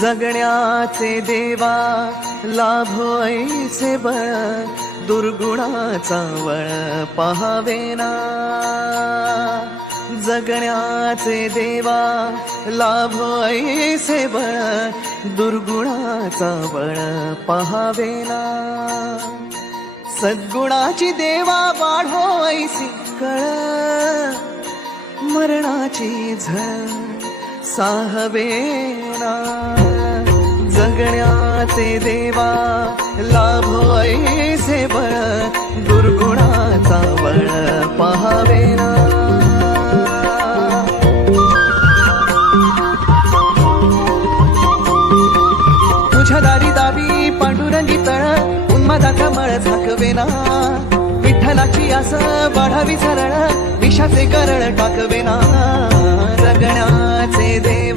जगण्याचे देवा लाभो ऐसे बळ, दुर्गुणाचा वळ पहावेना. जगण्याचे देवा लाभो ऐसे बळ, दुर्गुणाचा बळ पहावेना. सद्गुणाची देवा वाढो ऐसी कळ, मरणाची झळ साहवेना. जगण्याचे देवा लाभो ऐसे बळ, दुर्गुणाचा बळ पहावेना. तुझ्या दारी दावी पांडुरंगी तळ, उन्मादाचा मळ झाकवेना. विठ्ठलाची आस वाढावी सरळ, विषाचे करळ टाकवेना. जगण्याचे देव